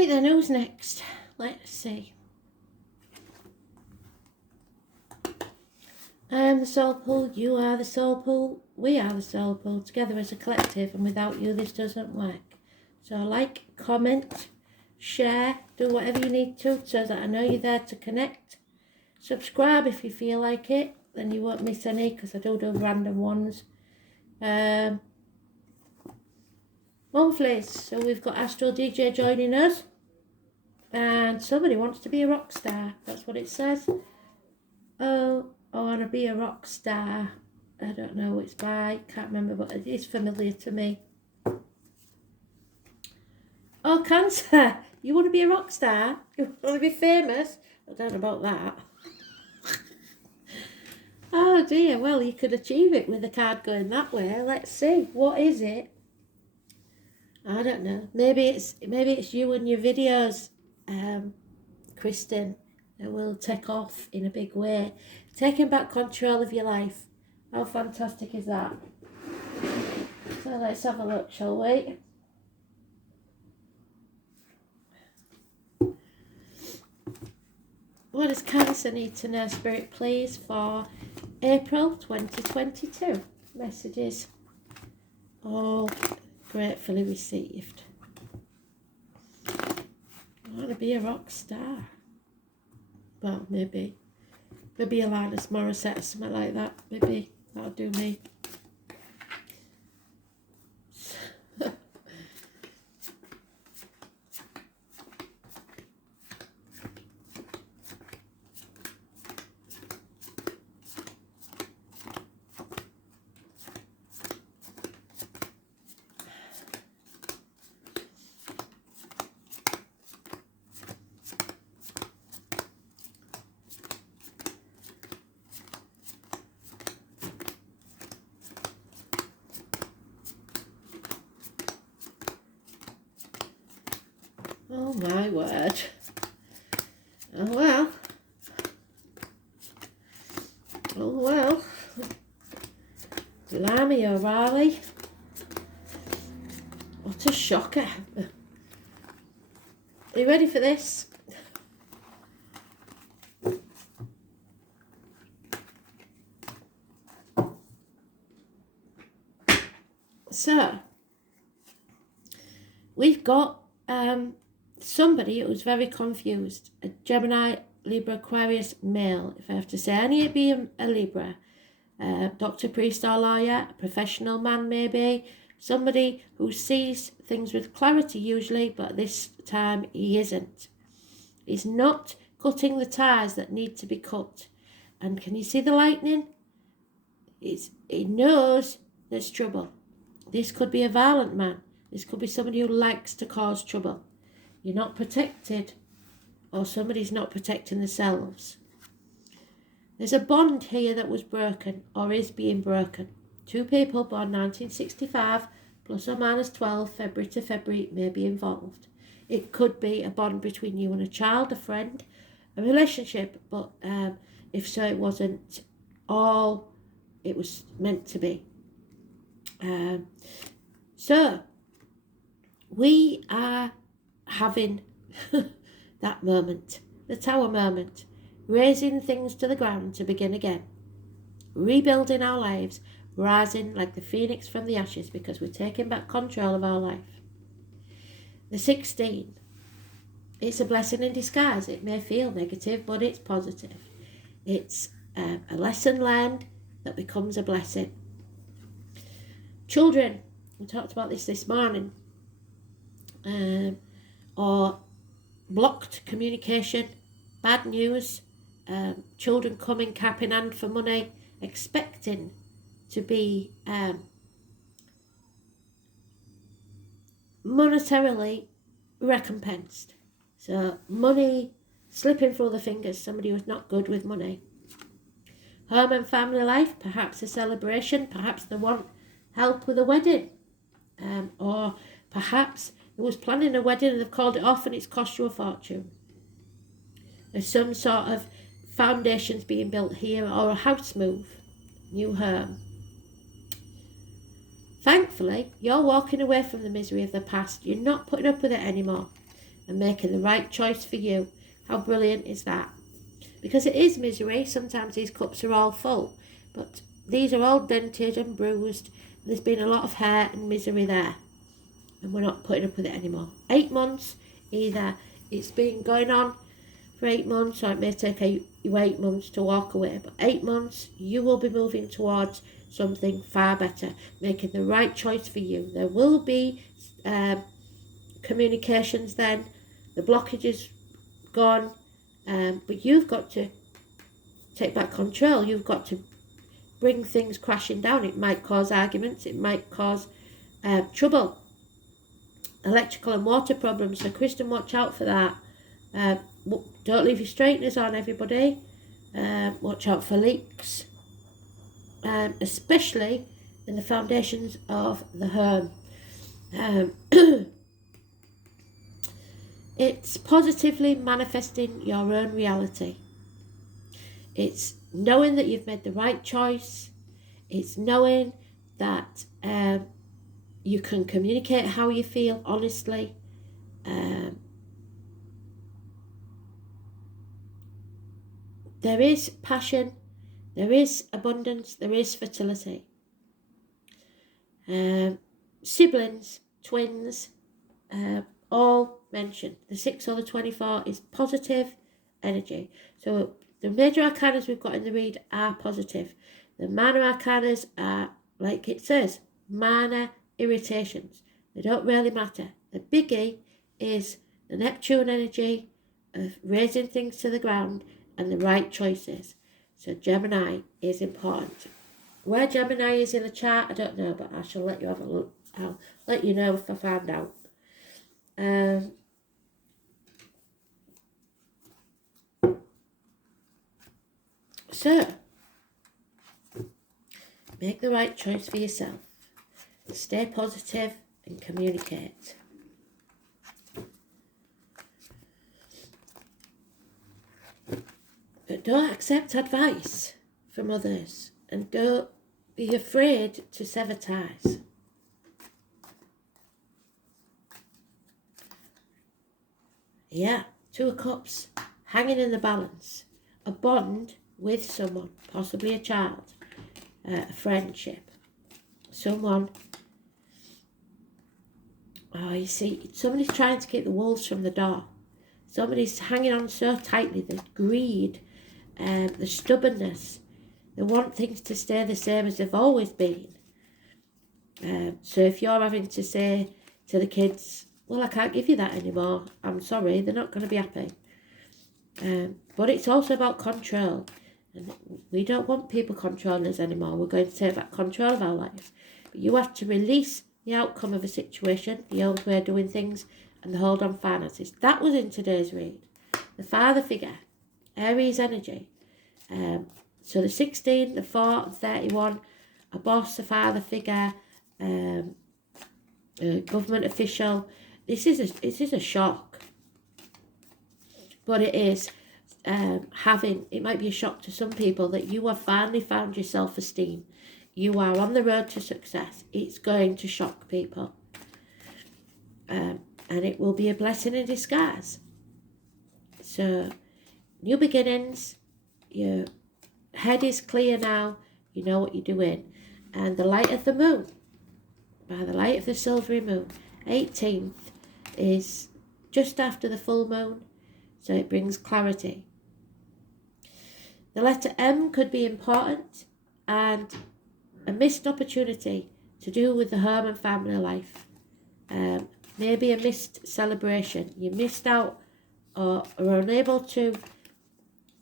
Right then, who's next? Let's see. I am the soul pool, you are the soul pool, we are the soul pool, together as a collective, and without you this doesn't work. So like, comment, share, do whatever you need to so that I know you're there to connect. Subscribe if you feel like it, then you won't miss any, because I do random ones. Monthlies, so we've got Astro DJ joining us, and somebody wants to be a rock star, that's what it says. Oh, I want to be a rock star. I don't know which by, can't remember, but it is familiar to me. Oh, Cancer, you want to be a rock star? You want to be famous? I don't know about that. Oh dear, well you could achieve it with a card going that way. Let's see, what is it? I don't know. Maybe it's you and your videos, Kristen, that will take off in a big way. Taking back control of your life. How fantastic is that? So let's have a look, shall we? What does Cancer need to know, Spirit, please, for April 2022? Messages all gratefully received. I want to be a rock star. Well, maybe Alanis Morissette or something like that. Maybe that'll do me. Oh my word. Oh well. Oh well. Blimey O'Reilly. What a shocker. Are you ready for this? So, we've got somebody who's very confused, a Gemini, Libra, Aquarius male, if I have to say. I need to be a Libra, doctor, priest or lawyer, a professional man maybe, somebody who sees things with clarity usually, but this time he isn't. He's not cutting the ties that need to be cut. And can you see the lightning? He knows there's trouble. This could be a violent man. This could be somebody who likes to cause trouble. You're not protected, or somebody's not protecting themselves. There's a bond here that was broken, or is being broken. Two people born 1965, plus or minus 12, February to February, may be involved. It could be a bond between you and a child, a friend, a relationship, but if so, it wasn't all it was meant to be. So, we are having that moment, the tower moment, raising things to the ground to begin again, rebuilding our lives, rising like the phoenix from the ashes, because we're taking back control of our life. The 16, it's a blessing in disguise. It may feel negative, but it's positive. It's a lesson learned that becomes a blessing. Children, we talked about this morning, or blocked communication, bad news, children coming cap in hand for money, expecting to be monetarily recompensed. So money slipping through the fingers, somebody who's not good with money. Home and family life, perhaps a celebration, perhaps they want help with a wedding, or perhaps who was planning a wedding and they've called it off and it's cost you a fortune. There's some sort of foundations being built here, or a house move, new home. Thankfully, you're walking away from the misery of the past. You're not putting up with it anymore. and making the right choice for you. How brilliant is that? Because it is misery. Sometimes these cups are all full, but these are all dented and bruised. There's been a lot of hurt and misery there, and we're not putting up with it anymore. 8 months, either it's been going on for 8 months, or it may take you 8 months to walk away, but 8 months, you will be moving towards something far better, making the right choice for you. There will be communications then, the blockage is gone, but you've got to take back control. You've got to bring things crashing down. It might cause arguments, it might cause trouble, electrical and water problems. So Kristen, watch out for that. Don't leave your straighteners on, everybody. Watch out for leaks, especially in the foundations of the home. It's positively manifesting your own reality. It's knowing that you've made the right choice. It's knowing that you can communicate how you feel honestly. There is passion, there is abundance, there is fertility. Siblings, twins, all mentioned. The 6 or the 24 is positive energy. So the major arcanas we've got in the read are positive. The minor arcanas are, like it says, minor irritations. They don't really matter. The biggie is the Neptune energy of raising things to the ground and the right choices. So Gemini is important. Where Gemini is in the chart, I don't know, but I shall let you have a look. I'll let you know if I find out. So, make the right choice for yourself. Stay positive and communicate. But don't accept advice from others, and don't be afraid to sever ties. Yeah, 2 of Cups, hanging in the balance. A bond with someone, possibly a child, a friendship, someone. Oh, you see, somebody's trying to keep the wolves from the door. Somebody's hanging on so tightly, the greed, the stubbornness. They want things to stay the same as they've always been. So if you're having to say to the kids, well, I can't give you that anymore, I'm sorry, they're not going to be happy. But it's also about control. And we don't want people controlling us anymore. We're going to take back control of our lives. But you have to release the outcome of a situation, the old way of doing things, and the hold on finances. That was in today's read. The father figure, Aries energy. So the 16, the 4, and 31, a boss, a father figure, a government official. This is a shock. But it is it might be a shock to some people that you have finally found your self-esteem. You are on the road to success. It's going to shock people. And it will be a blessing in disguise. So, new beginnings. Your head is clear now. You know what you're doing. And the light of the moon, by the light of the silvery moon, 18th is just after the full moon. So it brings clarity. The letter M could be important, and a missed opportunity to do with the home and family life. Maybe a missed celebration. You missed out or are unable to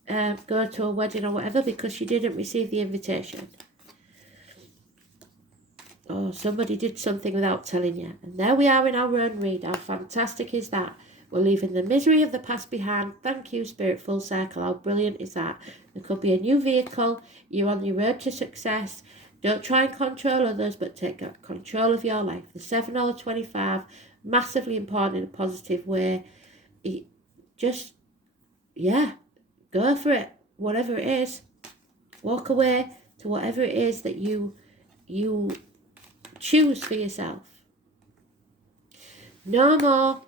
go to a wedding or whatever because you didn't receive the invitation. Or somebody did something without telling you. And there we are in our own read. How fantastic is that? We're leaving the misery of the past behind. Thank you, Spirit, full circle. How brilliant is that? There could be a new vehicle. You're on your road to success. Don't try and control others, but take control of your life. The 7 or the 25, massively important in a positive way. Just, go for it. Whatever it is. Walk away to whatever it is that you choose for yourself. No more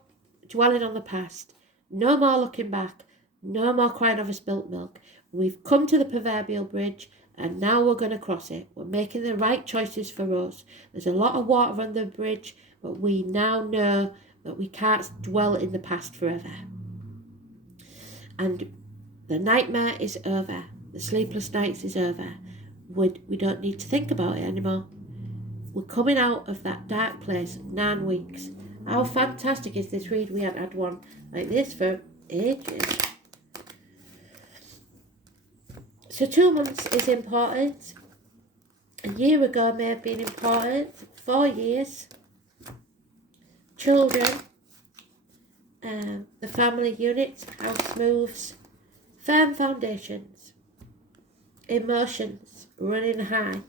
dwelling on the past. No more looking back. No more crying over spilt milk. We've come to the proverbial bridge, and now we're going to cross it. We're making the right choices for us. There's a lot of water under the bridge, but we now know that we can't dwell in the past forever. And the nightmare is over. The sleepless nights is over. We don't need to think about it anymore. We're coming out of that dark place 9 weeks. How fantastic is this read? We hadn't had one like this for ages. So 2 months is important. A year ago may have been important. 4 years. Children. The family unit. House moves. Firm foundations. Emotions running high.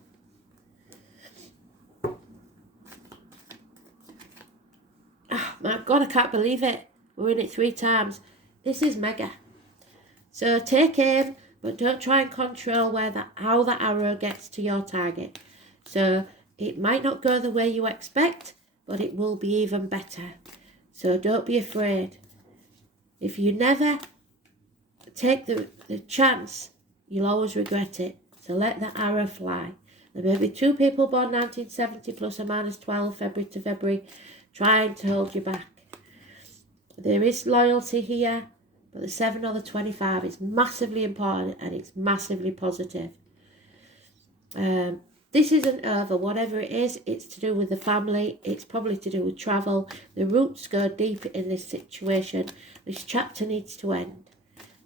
Oh my God, I can't believe it. We're in it 3 times. This is mega. So take aim, but don't try and control how the arrow gets to your target. So it might not go the way you expect, but it will be even better. So don't be afraid. If you never take the chance, you'll always regret it. So let the arrow fly. There may be 2 people born 1970 plus or minus 12 February to February trying to hold you back. There is loyalty here, but the 7 or the 25 is massively important and it's massively positive. This isn't over. Whatever it is, it's to do with the family. It's probably to do with travel. The roots go deep in this situation. This chapter needs to end.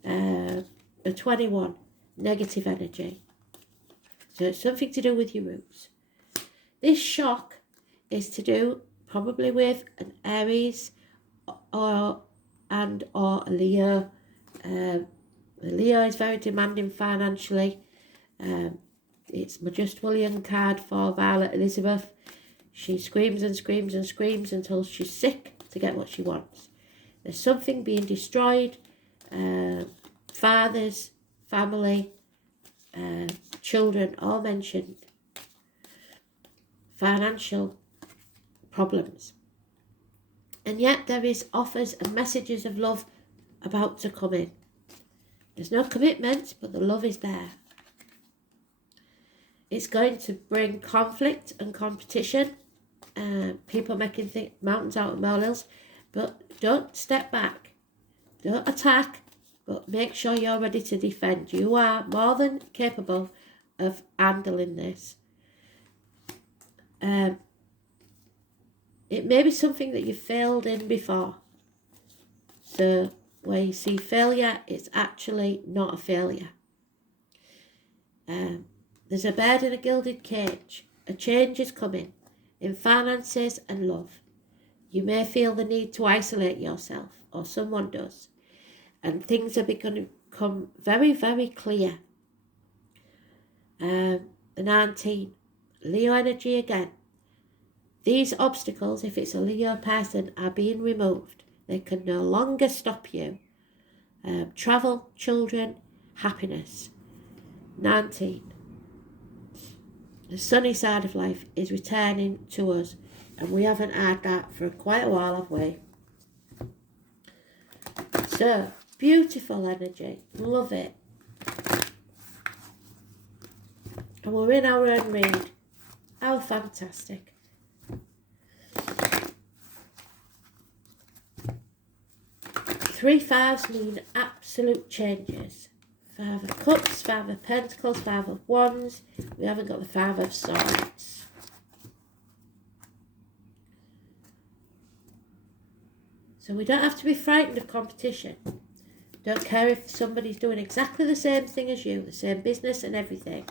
A 21, negative energy. So it's something to do with your roots. This shock is to do probably with an Aries or a Leo. Leo is very demanding financially. It's my Just William card for Violet Elizabeth. She screams and screams and screams until she's sick to get what she wants. There's something being destroyed. Fathers, family, children, all mentioned. Financial problems. And yet there is offers and messages of love about to come in. There's no commitment, but the love is there. It's going to bring conflict and competition. People making mountains out of molehills. But don't step back. Don't attack, but make sure you're ready to defend. You are more than capable of handling this. It may be something that you failed in before. So where you see failure, it's actually not a failure. There's a bird in a gilded cage. A change is coming in finances and love. You may feel the need to isolate yourself, or someone does. And things are going to become very, very clear. The 19, Leo energy again. These obstacles, if it's a Leo person, are being removed. They can no longer stop you. Travel, children, happiness. 19. The sunny side of life is returning to us. And we haven't had that for quite a while, have we? So, beautiful energy. Love it. And we're in our own read. How fantastic. 3 5s mean absolute changes. 5 of Cups, 5 of Pentacles, 5 of Wands. We haven't got the 5 of Swords. So we don't have to be frightened of competition. Don't care if somebody's doing exactly the same thing as you, the same business and everything.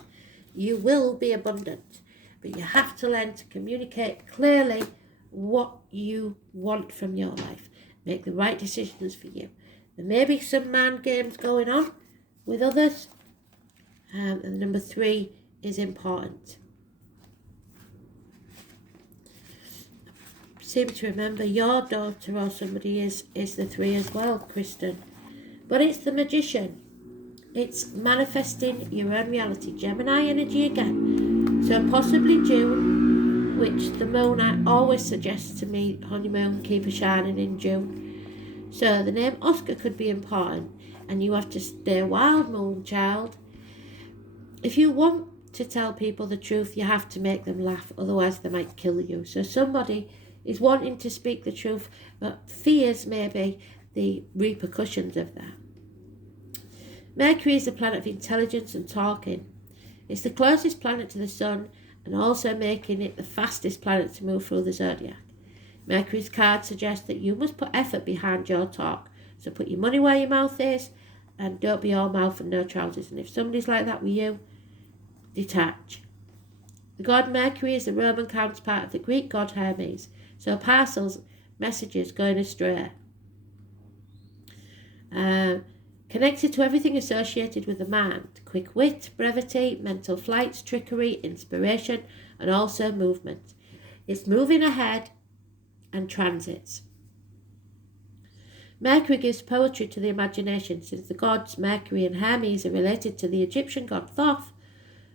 You will be abundant. But you have to learn to communicate clearly what you want from your life. Make the right decisions for you. There may be some mind games going on with others. And number 3 is important. Seem to remember your daughter or somebody is the 3 as well, Kristen. But it's the Magician. It's manifesting your own reality. Gemini energy again. So possibly June, which the moon I always suggests to me, honeymoon, keep her shining in June. So the name Oscar could be important, and you have to stay wild, moon child. If you want to tell people the truth, you have to make them laugh, otherwise they might kill you. So somebody is wanting to speak the truth, but fears maybe the repercussions of that. Mercury is the planet of intelligence and talking. It's the closest planet to the sun and also making it the fastest planet to move through the zodiac. Mercury's card suggests that you must put effort behind your talk. So put your money where your mouth is and don't be all mouth and no trousers. And if somebody's like that with you, detach. The god Mercury is the Roman counterpart of the Greek god Hermes. So parcels, messages going astray. Connected to everything associated with the mind. Quick wit, brevity, mental flights, trickery, inspiration, and also movement. It's moving ahead and transits. Mercury gives poetry to the imagination, since the gods Mercury and Hermes are related to the Egyptian god Thoth,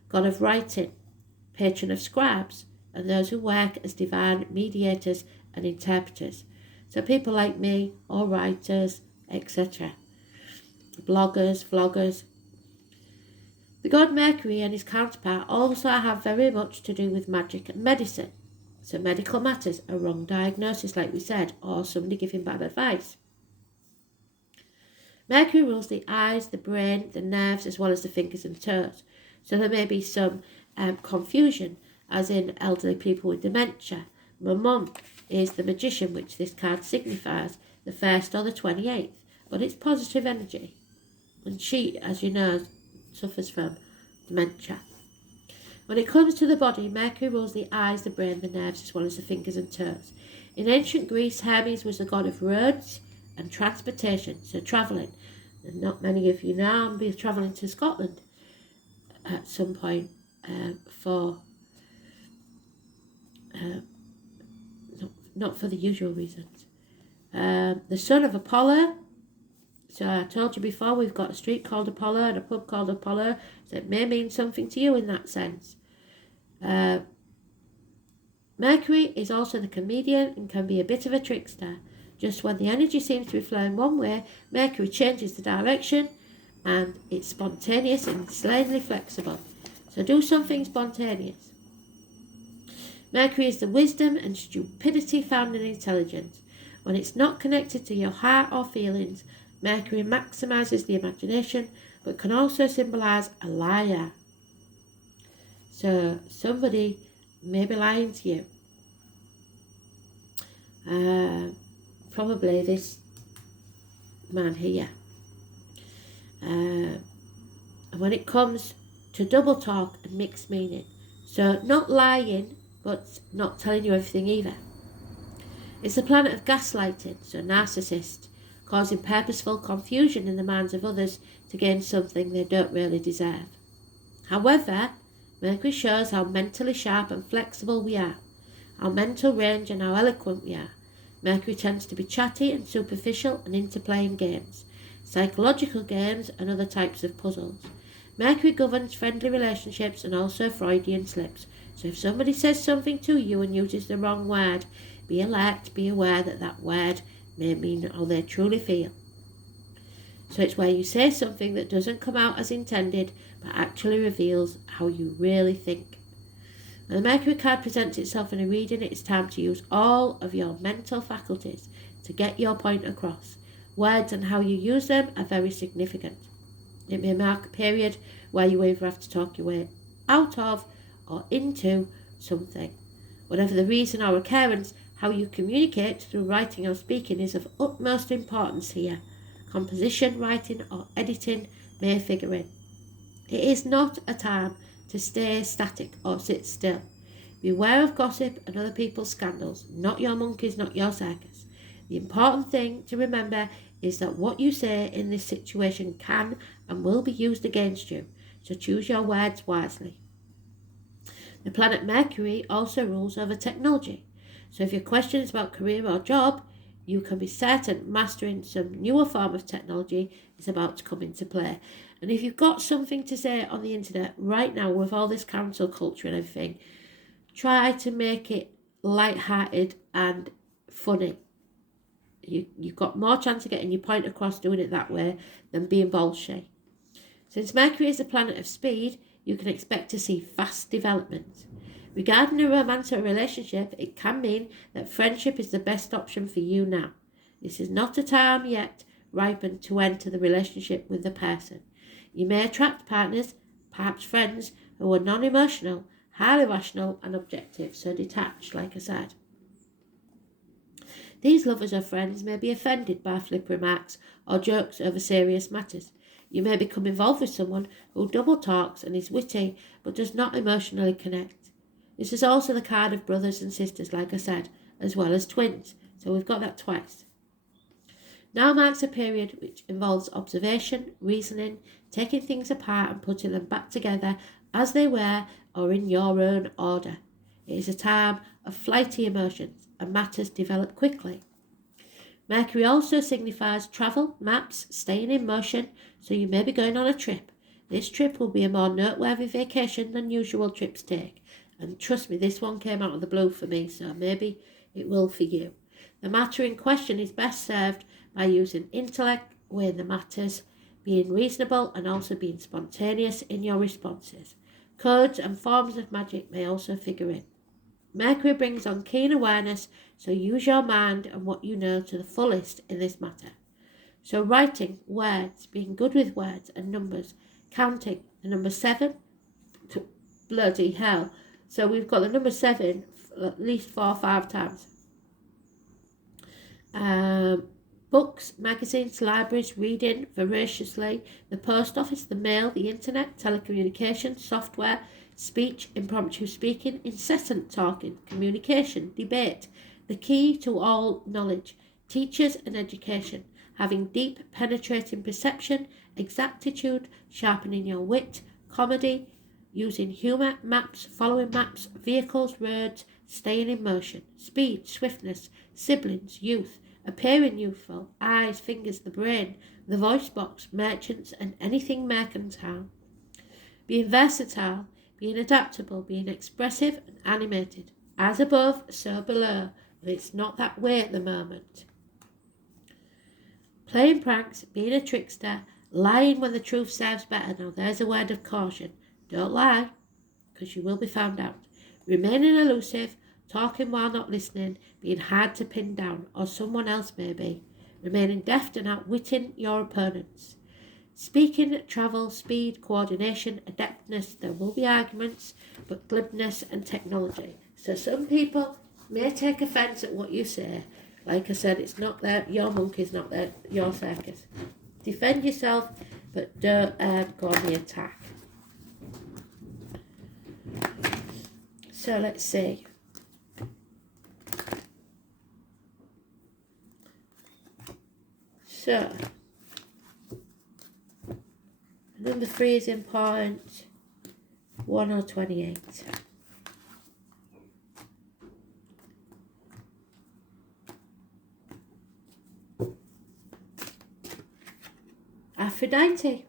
god of writing, patron of scribes, and those who work as divine mediators and interpreters. So people like me, or writers, etc. Bloggers, vloggers. The god Mercury and his counterpart also have very much to do with magic and medicine. So medical matters, a wrong diagnosis like we said, or somebody giving bad advice. Mercury rules the eyes, the brain, the nerves, as well as the fingers and toes. So there may be some confusion, as in elderly people with dementia. My mum is the magician, which this card signifies, the 1st or the 28th, but it's positive energy. And she, as you know, suffers from dementia. When it comes to the body, Mercury rules the eyes, the brain, the nerves, as well as the fingers and toes. In ancient Greece, Hermes was the god of roads and transportation, so travelling. And not many of you know, I'll be travelling to Scotland at some point not for the usual reasons. The son of Apollo. So I told you before, we've got a street called Apollo and a pub called Apollo, so it may mean something to you in that sense. Mercury is also the comedian and can be a bit of a trickster. Just when the energy seems to be flowing one way, Mercury changes the direction, and it's spontaneous and slightly flexible. So do something spontaneous. Mercury is the wisdom and stupidity found in intelligence. When it's not connected to your heart or feelings, Mercury maximizes the imagination, but can also symbolize a liar. So somebody may be lying to you. Probably this man here. And when it comes to double talk and mixed meaning, so not lying, but not telling you everything either. It's a planet of gaslighting, so narcissist, causing purposeful confusion in the minds of others to gain something they don't really deserve. However, Mercury shows how mentally sharp and flexible we are, our mental range and how eloquent we are. Mercury tends to be chatty and superficial and into playing games, psychological games and other types of puzzles. Mercury governs friendly relationships and also Freudian slips. So if somebody says something to you and uses the wrong word, be alert, be aware that that word may mean how they truly feel. So it's where you say something that doesn't come out as intended, but actually reveals how you really think. When the Mercury card presents itself in a reading, it's time to use all of your mental faculties to get your point across. Words and how you use them are very significant. It may mark a period where you either have to talk your way out of or into something. Whatever the reason or occurrence, how you communicate through writing or speaking is of utmost importance here. Composition, writing or editing may figure in. It is not a time to stay static or sit still. Beware of gossip and other people's scandals, not your monkeys, not your circus. The important thing to remember is that what you say in this situation can and will be used against you, so choose your words wisely. The planet Mercury also rules over technology, so if your question is about career or job, you can be certain mastering some newer form of technology is about to come into play. And if you've got something to say on the internet right now with all this cancel culture and everything, try to make it light-hearted and funny. You've got more chance of getting your point across doing it that way than being bolshy. Since Mercury is the planet of speed, you can expect to see fast developments. Regarding a romance or a relationship, it can mean that friendship is the best option for you now. This is not a time yet ripened to enter the relationship with the person. You may attract partners, perhaps friends, who are non-emotional, highly rational and objective, so detached, like I said. These lovers or friends may be offended by flip remarks or jokes over serious matters. You may become involved with someone who double talks and is witty but does not emotionally connect. This is also the card of brothers and sisters, like I said, as well as twins, so we've got that twice. Now marks a period which involves observation, reasoning, taking things apart and putting them back together as they were or in your own order. It is a time of flighty emotions and matters develop quickly. Mercury also signifies travel, maps, staying in motion, so you may be going on a trip. This trip will be a more noteworthy vacation than usual trips take. And trust me, this one came out of the blue for me, so maybe it will for you. The matter in question is best served by using intellect, weighing the matters, being reasonable and also being spontaneous in your responses. Codes and forms of magic may also figure in. Mercury brings on keen awareness, so use your mind and what you know to the fullest in this matter. So writing, words, being good with words and numbers, counting the number 7, bloody hell. So we've got the number 7 at least 4 or 5 times. Books, magazines, libraries, reading voraciously, the post office, the mail, the internet, telecommunications, software, speech, impromptu speaking, incessant talking, communication, debate, the key to all knowledge, teachers and education, having deep penetrating perception, exactitude, sharpening your wit, comedy, using humour, maps, following maps, vehicles, roads, staying in motion, speed, swiftness, siblings, youth, appearing youthful, eyes, fingers, the brain, the voice box, merchants and anything mercantile. Being versatile, being adaptable, being expressive and animated. As above, so below, but it's not that way at the moment. Playing pranks, being a trickster, lying when the truth serves better. Now there's a word of caution. Don't lie, because you will be found out. Remaining elusive, talking while not listening, being hard to pin down, or someone else may be. Remaining deft and outwitting your opponents. Speaking, travel, speed, coordination, adeptness, there will be arguments, but glibness and technology. So some people may take offence at what you say. Like I said, it's not your monkey's not your circus. Defend yourself, but don't go on the attack. So let's see. So, number 3 is in point 1 or 28. Aphrodite.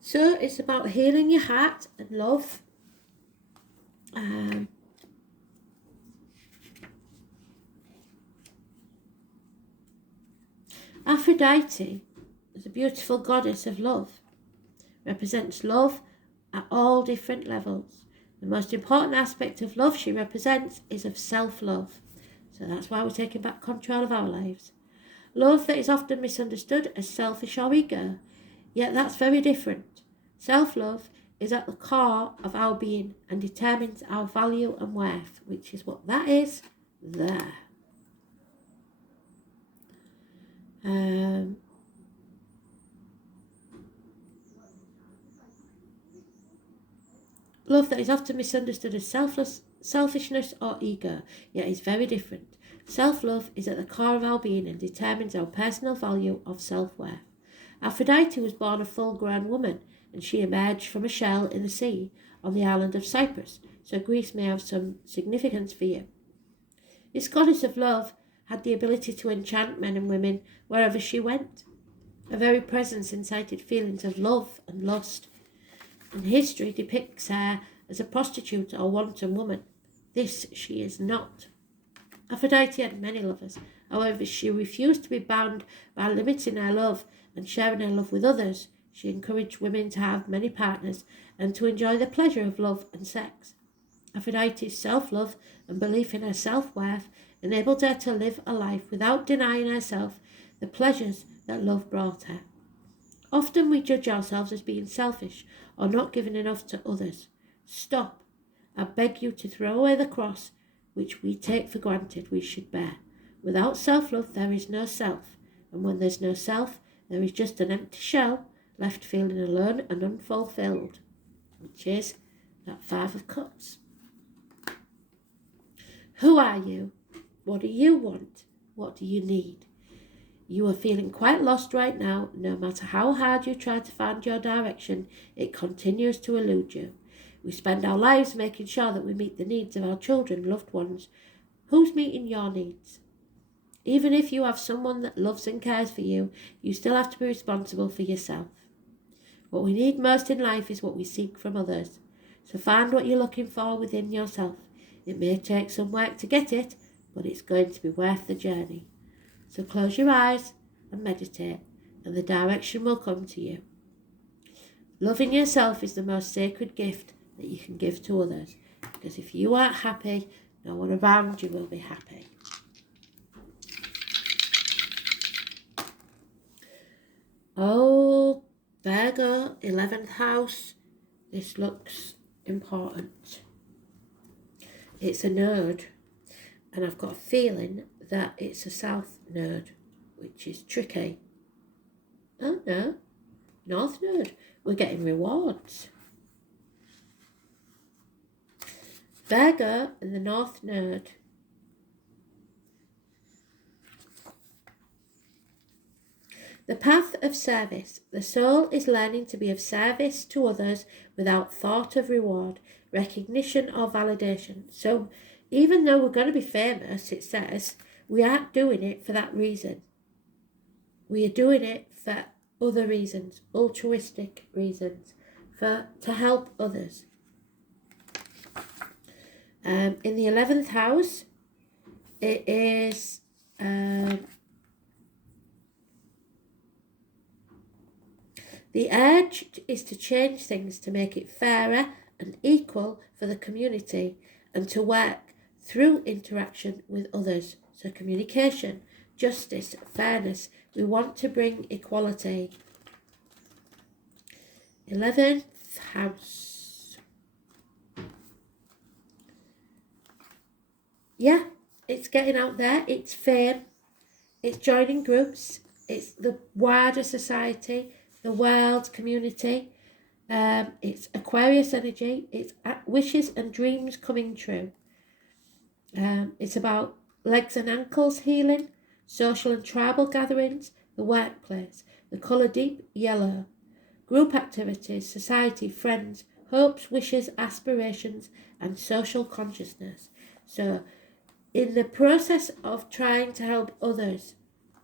So it's about healing your heart and love. Aphrodite is a beautiful goddess of love. Represents love at all different levels. The most important aspect of love she represents is of self-love. So that's why we're taking back control of our lives. Love that is often misunderstood as selfish or ego, yet that's very different. Self-love is at the core of our being and determines our value and worth, which is what that is there. Love that is often misunderstood as selfishness or ego, yet is very different. Self-love is at the core of our being and determines our personal value of self-worth. Aphrodite was born a full-grown woman, and she emerged from a shell in the sea on the island of Cyprus, so Greece may have some significance for you. This goddess of love had the ability to enchant men and women wherever she went. Her very presence incited feelings of love and lust, and history depicts her as a prostitute or wanton woman. This she is not. Aphrodite had many lovers. However, she refused to be bound by limiting her love and sharing her love with others. She encouraged women to have many partners and to enjoy the pleasure of love and sex. Aphrodite's self-love and belief in her self-worth enabled her to live a life without denying herself the pleasures that love brought her. Often we judge ourselves as being selfish or not giving enough to others. Stop. I beg you to throw away the cross which we take for granted we should bear. Without self-love there is no self, and when there's no self, there is just an empty shell left feeling alone and unfulfilled, which is that 5 of Cups. Who are you? What do you want? What do you need? You are feeling quite lost right now. No matter how hard you try to find your direction, it continues to elude you. We spend our lives making sure that we meet the needs of our children, loved ones. Who's meeting your needs? Even if you have someone that loves and cares for you, you still have to be responsible for yourself. What we need most in life is what we seek from others. So find what you're looking for within yourself. It may take some work to get it, but it's going to be worth the journey. So close your eyes and meditate, and the direction will come to you. Loving yourself is the most sacred gift that you can give to others, because if you aren't happy, no one around you will be happy. Oh, Virgo, 11th house. This looks important. It's a node, and I've got a feeling that it's a south node, which is tricky. Oh no, north node. We're getting rewards. Virgo and the north node. The path of service. The soul is learning to be of service to others without thought of reward, recognition or validation. So even though we're going to be famous, it says, we aren't doing it for that reason. We are doing it for other reasons, altruistic reasons, to help others. In the 11th house, it is the urge is to change things to make it fairer and equal for the community and to work through interaction with others. So communication, justice, fairness. We want to bring equality. 11th house. Yeah, it's getting out there. It's fame. It's joining groups. It's the wider society, the world community. It's Aquarius energy. It's wishes and dreams coming true. It's about legs and ankles healing, social and tribal gatherings, the workplace, the colour deep yellow, group activities, society, friends, hopes, wishes, aspirations, and social consciousness. So in the process of trying to help others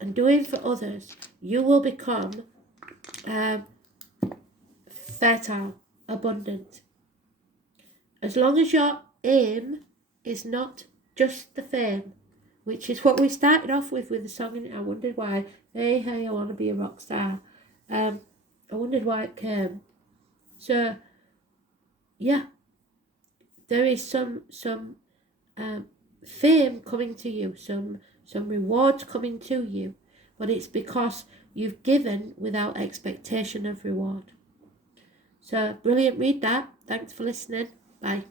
and doing for others, you will become fertile, abundant. As long as your aim is not just the fame, which is what we started off with the song, and I wondered why. Hey, I want to be a rock star. I wondered why it came. So, yeah, there is some fame coming to you, some rewards coming to you, but it's because you've given without expectation of reward. So, brilliant, read that. Thanks for listening. Bye.